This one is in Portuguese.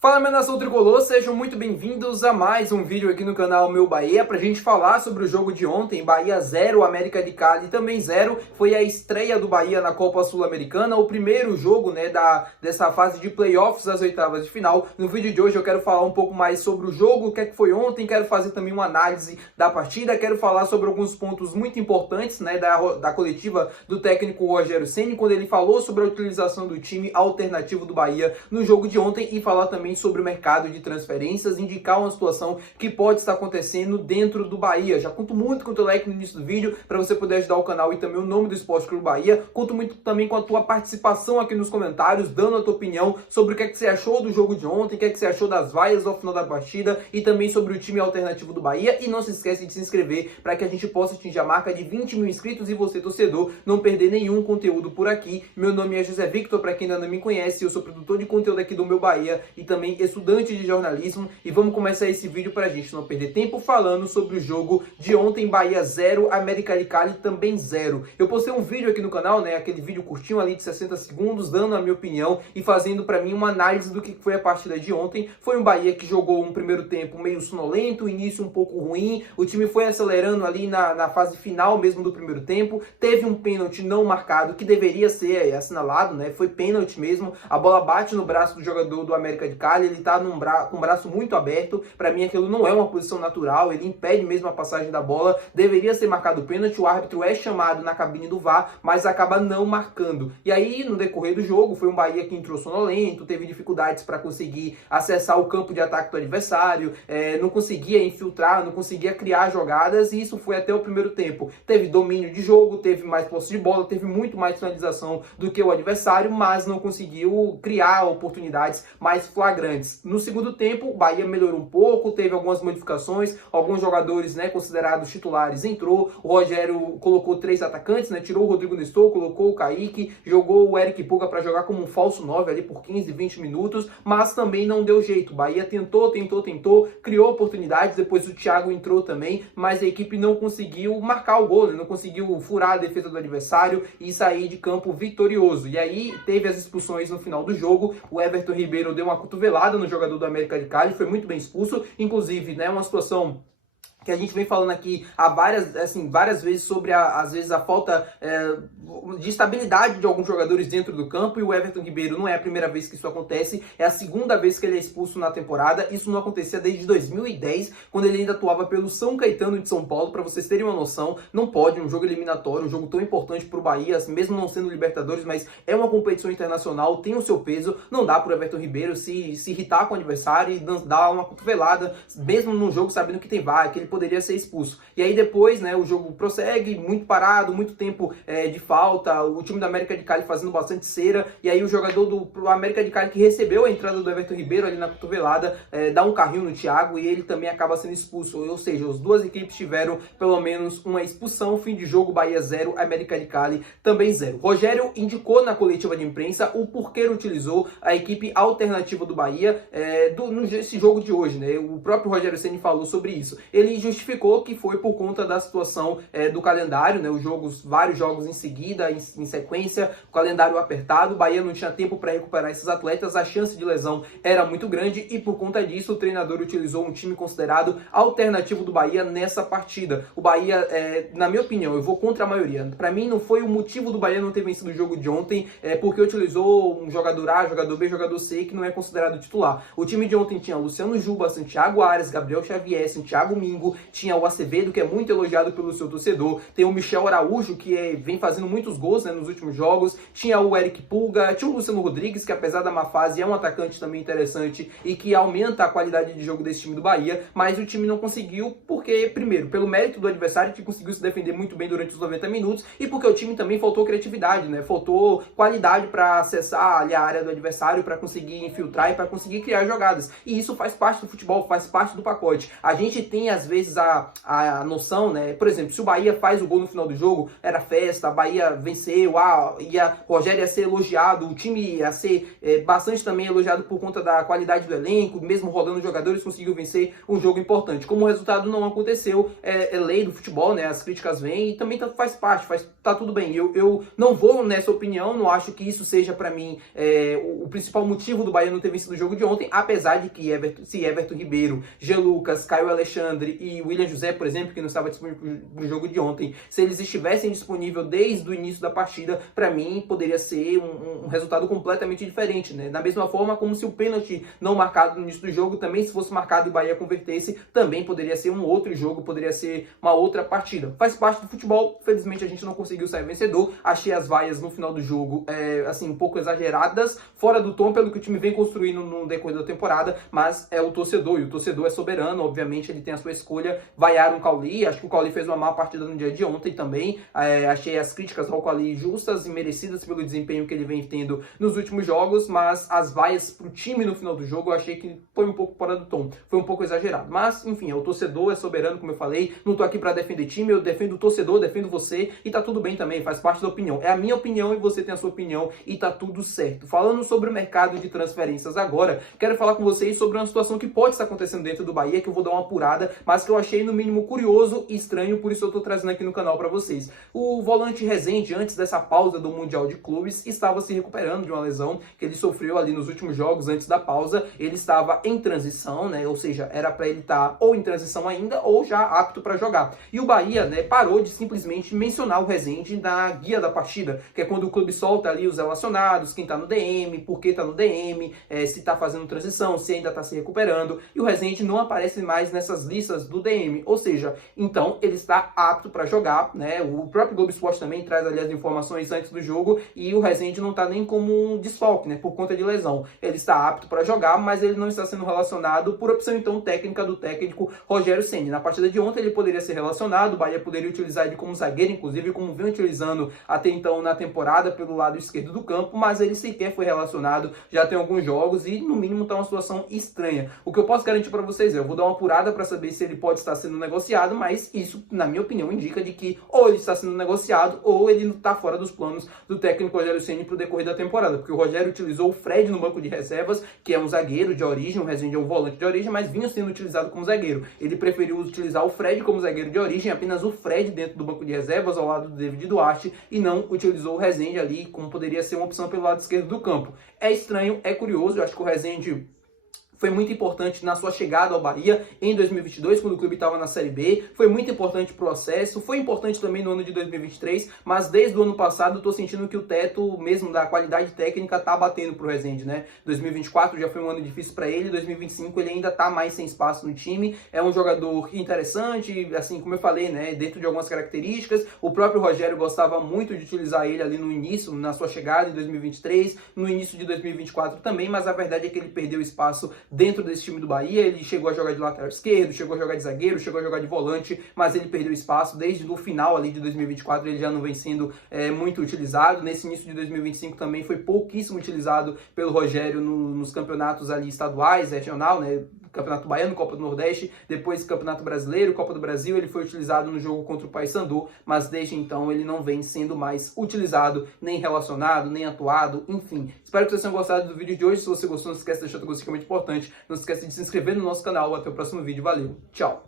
Fala, minha nação tricolor, sejam muito bem-vindos a mais um vídeo aqui no canal Meu Bahia pra gente falar sobre o jogo de ontem. Bahia 0, América de Cali também 0. Foi a estreia do Bahia na Copa Sul-Americana, o primeiro jogo, dessa fase de playoffs das oitavas de final. No vídeo de hoje eu quero falar um pouco mais sobre o jogo, o que é que foi ontem, quero fazer também uma análise da partida, quero falar sobre alguns pontos muito importantes, da coletiva do técnico Rogério Ceni, quando ele falou sobre a utilização do time alternativo do Bahia no jogo de ontem, e falar também sobre o mercado de transferências, indicar uma situação que pode estar acontecendo dentro do Bahia. Já conto muito com o teu like no início do vídeo, para você poder ajudar o canal e também o nome do Esporte Clube Bahia. Conto muito também com a tua participação aqui nos comentários, dando a tua opinião sobre o que é que você achou do jogo de ontem, o que é que você achou das vaias ao final da partida e também sobre o time alternativo do Bahia. E não se esquece de se inscrever para que a gente possa atingir a marca de 20 mil inscritos e você, torcedor, não perder nenhum conteúdo por aqui. Meu nome é José Victor, para quem ainda não me conhece, eu sou produtor de conteúdo aqui do Meu Bahia e também estudante de jornalismo, e vamos começar esse vídeo para a gente não perder tempo falando sobre o jogo de ontem. Bahia 0, América de Cali também 0. Eu postei um vídeo aqui no canal, aquele vídeo curtinho ali de 60 segundos, dando a minha opinião e fazendo para mim uma análise do que foi a partida de ontem. Foi um Bahia que jogou um primeiro tempo meio sonolento, início um pouco ruim, o time foi acelerando ali na fase final mesmo do primeiro tempo, teve um pênalti não marcado que deveria ser assinalado, foi pênalti mesmo, a bola bate no braço do jogador do América de Cali, ele tá com o braço muito aberto. Para mim aquilo não é uma posição natural, ele impede mesmo a passagem da bola, deveria ser marcado o pênalti. O árbitro é chamado na cabine do VAR, mas acaba não marcando. E aí no decorrer do jogo foi um Bahia que entrou sonolento, teve dificuldades para conseguir acessar o campo de ataque do adversário, não conseguia infiltrar, não conseguia criar jogadas, e isso foi até o primeiro tempo. Teve domínio de jogo, teve mais posse de bola, teve muito mais finalização do que o adversário, mas não conseguiu criar oportunidades mais flagrantes. No segundo tempo, o Bahia melhorou um pouco, teve algumas modificações, alguns jogadores considerados titulares entrou, o Rogério colocou 3 atacantes, tirou o Rodrigo Nestor, colocou o Kaique, jogou o Eric Pulga para jogar como um falso 9 ali por 15, 20 minutos, mas também não deu jeito. O Bahia tentou, criou oportunidades, depois o Thiago entrou também, mas a equipe não conseguiu marcar o gol, não conseguiu furar a defesa do adversário e sair de campo vitorioso. E aí teve as expulsões no final do jogo, o Everton Ribeiro deu uma cotovelada no jogador do América de Cali, foi muito bem expulso, inclusive, uma situação que a gente vem falando aqui há várias vezes sobre às vezes a falta de estabilidade de alguns jogadores dentro do campo, e o Everton Ribeiro não é a primeira vez que isso acontece, é a segunda vez que ele é expulso na temporada. Isso não acontecia desde 2010, quando ele ainda atuava pelo São Caetano de São Paulo. Para vocês terem uma noção, não pode um jogo eliminatório, um jogo tão importante para o Bahia, mesmo não sendo Libertadores, mas é uma competição internacional, tem o seu peso, não dá para o Everton Ribeiro se irritar com o adversário e dar uma cotovelada, mesmo num jogo sabendo que tem VAR, que ele poderia ser expulso. E aí depois, o jogo prossegue, muito parado, muito tempo de falta, o time da América de Cali fazendo bastante cera, e aí o jogador do América de Cali, que recebeu a entrada do Everton Ribeiro ali na cotovelada, dá um carrinho no Thiago e ele também acaba sendo expulso. Ou seja, as duas equipes tiveram pelo menos uma expulsão. Fim de jogo, Bahia 0, América de Cali também 0. Rogério indicou na coletiva de imprensa o porquê utilizou a equipe alternativa do Bahia nesse jogo de hoje. O próprio Rogério Ceni falou sobre isso. Ele justificou que foi por conta da situação do calendário, vários jogos em seguida, em sequência, o calendário apertado, o Bahia não tinha tempo para recuperar esses atletas, a chance de lesão era muito grande, e por conta disso o treinador utilizou um time considerado alternativo do Bahia nessa partida. O Bahia, na minha opinião, eu vou contra a maioria, para mim não foi o motivo do Bahia não ter vencido o jogo de ontem, porque utilizou um jogador A, jogador B, jogador C, que não é considerado titular. O time de ontem tinha Luciano Juba, Santiago Arias, Gabriel Xavier, Santiago Mingo, tinha o Acevedo, que é muito elogiado pelo seu torcedor, tem o Michel Araújo, que vem fazendo muitos gols nos últimos jogos, tinha o Eric Pulga, tinha o Luciano Rodrigues, que apesar da má fase é um atacante também interessante e que aumenta a qualidade de jogo desse time do Bahia, mas o time não conseguiu porque, primeiro, pelo mérito do adversário, que conseguiu se defender muito bem durante os 90 minutos, e porque o time também faltou criatividade, faltou qualidade para acessar ali a área do adversário, para conseguir infiltrar e para conseguir criar jogadas, e isso faz parte do futebol, faz parte do pacote. A gente tem às vezes vezes a noção, né? Por exemplo, se o Bahia faz o gol no final do jogo, era festa, a Bahia venceu, o Rogério ia ser elogiado, o time ia ser bastante também elogiado por conta da qualidade do elenco, mesmo rodando jogadores, conseguiu vencer um jogo importante. Como o resultado não aconteceu, é lei do futebol, né? As críticas vêm e também faz parte, tá tudo bem. Eu não vou nessa opinião, não acho que isso seja para mim o principal motivo do Bahia não ter vencido o jogo de ontem, apesar de que Everton Ribeiro, G. Lucas, Caio Alexandre e William José, por exemplo, que não estava disponível no jogo de ontem, se eles estivessem disponíveis desde o início da partida, para mim poderia ser um resultado completamente diferente, né? Da mesma forma como se o pênalti não marcado no início do jogo também, se fosse marcado e o Bahia convertesse, também poderia ser um outro jogo, poderia ser uma outra partida. Faz parte do futebol, felizmente a gente não conseguiu sair vencedor. Achei as vaias no final do jogo assim, um pouco exageradas, fora do tom pelo que o time vem construindo no decorrer da temporada, mas é o torcedor, e o torcedor é soberano, obviamente ele tem a sua escolha. Vaiaram o Cauli, acho que o Cauli fez uma má partida no dia de ontem também, achei as críticas ao Cauli justas e merecidas pelo desempenho que ele vem tendo nos últimos jogos, mas as vaias pro time no final do jogo eu achei que foi um pouco fora do tom, foi um pouco exagerado. Mas, enfim, o torcedor é soberano, como eu falei, não tô aqui pra defender time, eu defendo o torcedor, defendo você, e tá tudo bem também, faz parte da opinião. É a minha opinião e você tem a sua opinião, e tá tudo certo. Falando sobre o mercado de transferências agora, quero falar com vocês sobre uma situação que pode estar acontecendo dentro do Bahia, que eu vou dar uma apurada, mas que eu achei no mínimo curioso e estranho, por isso eu tô trazendo aqui no canal pra vocês. O volante Rezende, antes dessa pausa do Mundial de Clubes, estava se recuperando de uma lesão que ele sofreu ali nos últimos jogos antes da pausa. Ele estava em transição, né? Ou seja, era para ele estar ou em transição ainda ou já apto para jogar. E o Bahia, né, parou de simplesmente mencionar o Rezende na guia da partida, que é quando o clube solta ali os relacionados, quem tá no DM, por que tá no DM, se tá fazendo transição, se ainda tá se recuperando, e o Rezende não aparece mais nessas listas do DM. Ou seja, então ele está apto para jogar, né? O próprio Globo Esporte também traz ali as informações antes do jogo, e o Rezende não tá nem como um desfalque, né, por conta de lesão. Ele está apto para jogar, mas ele não está sendo relacionado por opção então técnica do técnico Rogério Ceni. Na partida de ontem ele poderia ser relacionado, o Bahia poderia utilizar ele como zagueiro, inclusive como vem utilizando até então na temporada pelo lado esquerdo do campo, mas ele sequer foi relacionado, já tem alguns jogos e no mínimo está uma situação estranha. O que eu posso garantir para vocês eu vou dar uma apurada para saber se ele pode estar sendo negociado, mas isso, na minha opinião, indica de que ou ele está sendo negociado ou ele está fora dos planos do técnico Rogério Ceni para o decorrer da temporada, porque o Rogério utilizou o Fred no banco de reservas, que é um zagueiro de origem, o Rezende é um volante de origem, mas vinha sendo utilizado como zagueiro. Ele preferiu utilizar o Fred como zagueiro de origem, apenas o Fred dentro do banco de reservas, ao lado do David Duarte, e não utilizou o Rezende ali, como poderia ser uma opção pelo lado esquerdo do campo. É estranho, é curioso, eu acho que o Rezende foi muito importante na sua chegada ao Bahia em 2022, quando o clube estava na Série B. Foi muito importante para o acesso, foi importante também no ano de 2023, mas desde o ano passado eu estou sentindo que o teto mesmo da qualidade técnica está batendo para o Rezende, né? 2024 já foi um ano difícil para ele, 2025 ele ainda está mais sem espaço no time. É um jogador interessante, assim como eu falei, né? Dentro de algumas características. O próprio Rogério gostava muito de utilizar ele ali no início, na sua chegada em 2023, no início de 2024 também, mas a verdade é que ele perdeu espaço dentro desse time do Bahia. Ele chegou a jogar de lateral esquerdo, chegou a jogar de zagueiro, chegou a jogar de volante, mas ele perdeu espaço desde o final ali de 2024, ele já não vem sendo muito utilizado. Nesse início de 2025 também foi pouquíssimo utilizado pelo Rogério nos campeonatos ali estaduais, regional, né? Campeonato Baiano, Copa do Nordeste, depois Campeonato Brasileiro, Copa do Brasil. Ele foi utilizado no jogo contra o Paysandu, mas desde então ele não vem sendo mais utilizado, nem relacionado, nem atuado, enfim. Espero que vocês tenham gostado do vídeo de hoje. Se você gostou, não esquece de deixar o gostei, que é muito importante. Não esquece de se inscrever no nosso canal. Até o próximo vídeo. Valeu, tchau!